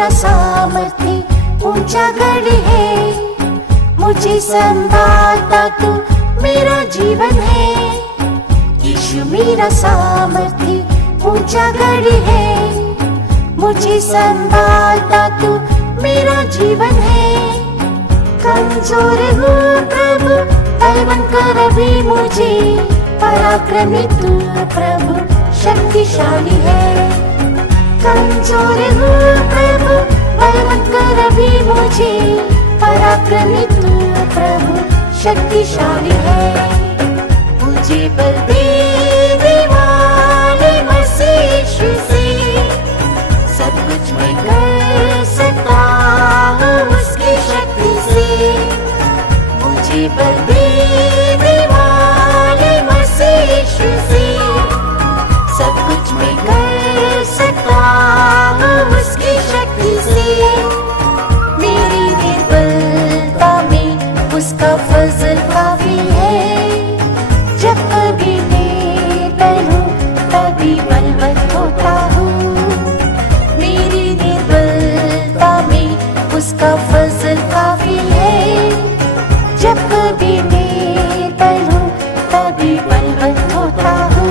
मेरा सामर्थ्य ऊंचा गढ़ है, मुझे संभालता तू मेरा जीवन है। यीशु मेरा सामर्थ्य ऊंचा गढ़ है, मुझे संभालता तू मेरा जीवन है। कमजोर हूँ प्रभु बलवान कर अभी मुझे, पराक्रमी तू प्रभु शक्तिशाली है। कमजोर हूँ प्रभु बलवान कर अभी मुझे, पराक्रमी तू प्रभु शक्तिशाली है। मुझे बल देने वाले मसीह यीशु से सब कुछ मैं कर सकता हूँ उसकी शक्ति से। मुझे बल देने वाले मसीह यीशु से सब कुछ मैं कर सकता हूँ उसकी शक्ति से। मेरी निर्बलता में उसका फजल काफी है, जब कभी निर्बल हूँ तभी बलवंत होता हूँ। मेरी निर्बलता में उसका फजल काफी है, जब कभी निर्बल हूँ तभी बलवंत होता हूँ।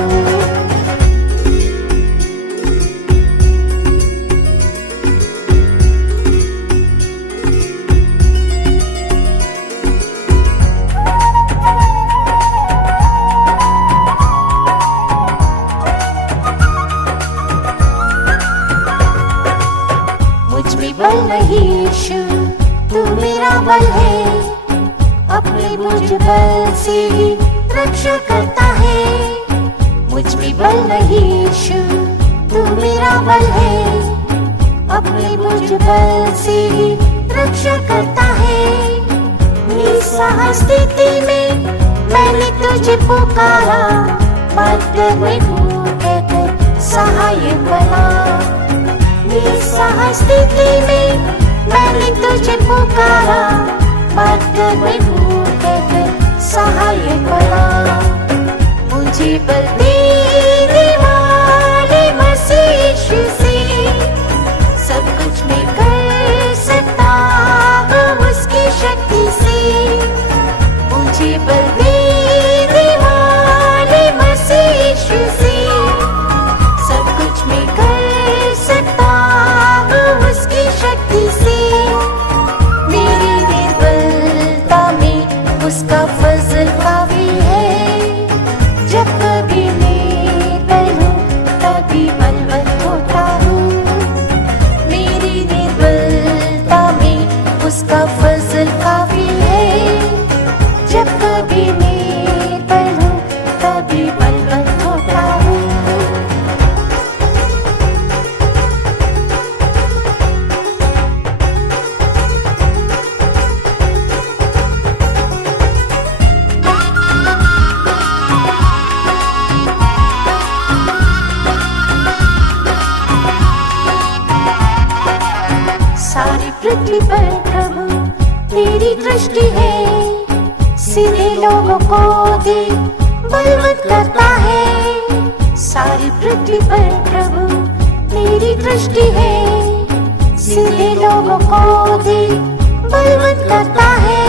मुझमें बल नहीं यीशु तू मेरा बल है, अपने मुझ बल से ही रक्षा करता है। मुझमें बल नहीं यीशु तू मेरा बल है, अपने मुझ बल से ही रक्षा करता है। निस्सहाय स्थिति में मैंने तुझे पुकारा, मदद में हूँ कहकर सहायक बना। निस्सहाय स्थिति में मैंने तुझे पुकारा, मदद में हूँ कहकर सहायक बना। मुझे बल देने वाले मसीह यीशु से सब कुछ मैं कर सकता हूँ उसकी शक्ति से। मुझे बल देने वाले मसीह यीशु से सब कुछ मैं कर सकता हूँ उसकी शक्ति से। मेरी निर्बलता में उसका फजल काफी है, जब कभी निर्बल हूँ तभी बलवंत होता हूँ। मेरी निर्बलता में उसका फजल काफी है, जब कभी निर्बल हूँ तभी बलवंत होता हूँ। सारी पृथ्वी पर प्रभु तेरी दृष्टि है, सीधे लोगों को देख बलवंत करता है। सारी पृथ्वी पर प्रभु तेरी दृष्टि है, सीधे लोगों को देख बलवंत करता है।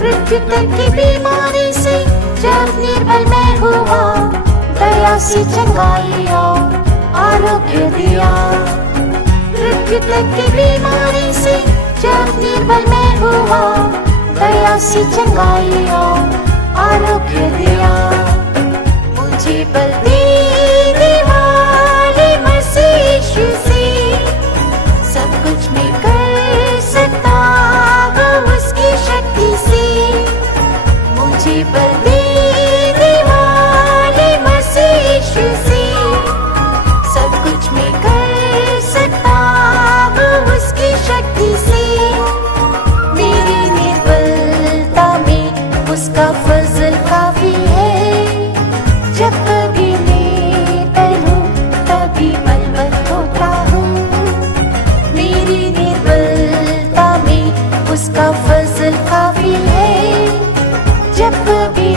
पृथ्वी तक की बीमारी से जब निर्बल मैं हुआ, दया से चंगाई और आरोग्य दिया। पृथ्वी तक की बीमारी से जब निर्बल मैं हुआ, दया से चंगाई और आरोग्य दिया। मुझे बल देने वाले मसीह यीशु से सब कुछ मैं कर सकता हूँ उसकी शक्ति से। मुझे बल देने वाले मसीह यीशु से सब कुछ मैं कर सकता हूँ उसकी शक्ति से। मेरी निर्बलता में उसका फजल काफी है, जब कभी निर्बल हूँ तभी बलवंत होता हूँ। मेरी निर्बलता में उसका फजल काफी है, जब कभी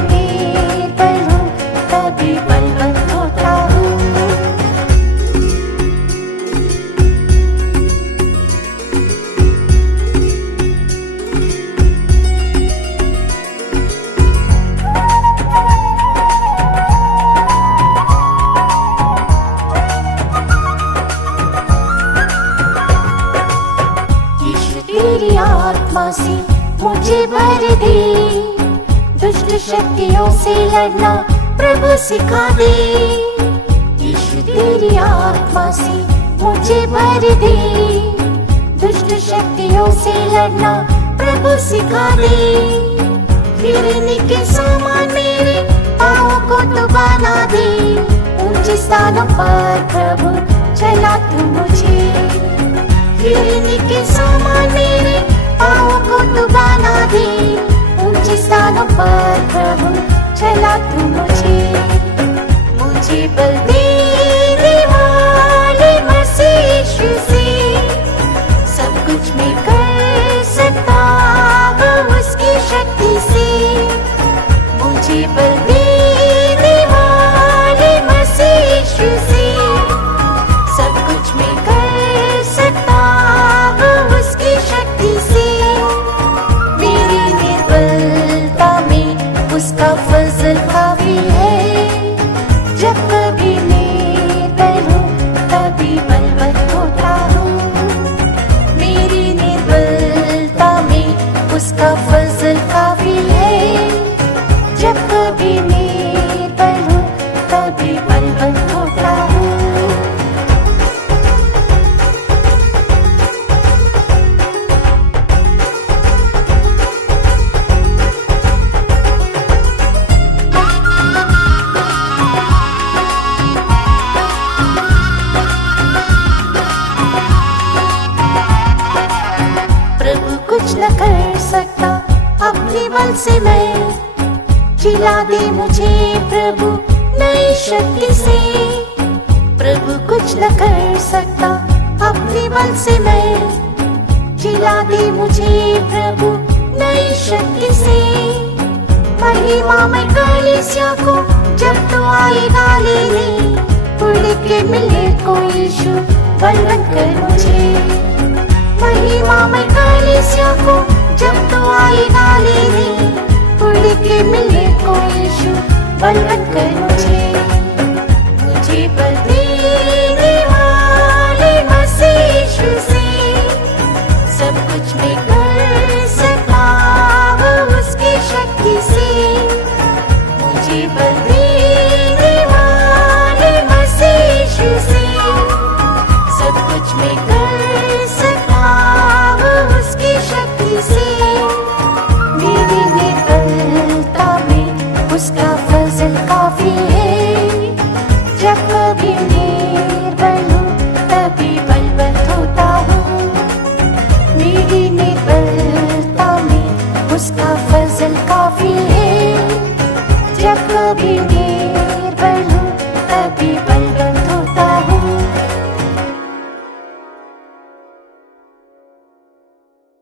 दे, दुष्ट शक्तियों से लड़ना प्रभु सिखा दे। यीशु तेरी आत्मा से मुझे भर दे, दुष्ट शक्तियों से लड़ना प्रभु सिखा दे। हिरनी के समान मेरे पाँव को तू बना दे, ऊंचे स्थानों पर प्रभु चला तू मुझे। हिरनी के समान मेरे पाँव को तू बना दे, ऊंचे स्थानों पर प्रभु चला तू मुझे। मुझे बल देने वाले मसीह यीशु से सब कुछ मैं कर सकता हूँ उसकी शक्ति से। मुझे बल देने वाले मसीह यीशु से सब कुछ मैं कर सकता हूँ उसकी शक्ति से। मेरी निर्बलता में उसका फजल काफी है, जब कभी निर्बल हूँ तभी बलवंत होता हूँ। मेरी निर्बलता में उसका फजल काफी है, जब कभी निर्बल हूँ तभी बलवंत होता हूँ। प्रभु कुछ न कर सकता अपने बल से, मैं जिला दे मुझे प्रभु नई शक्ति से। प्रभु कुछ न कर सकता अपने बल से, मैं जिला दे मुझे प्रभु नई शक्ति से। महिमा में कलीसिया को जब तू आएगा लेने, उड़ के मिले को यीशु बलवंत कर मुझे। महिमा में कलीसिया को जब तू आएगा लेने, उड़ के मिले को यीशु बलवंत कर मुझे।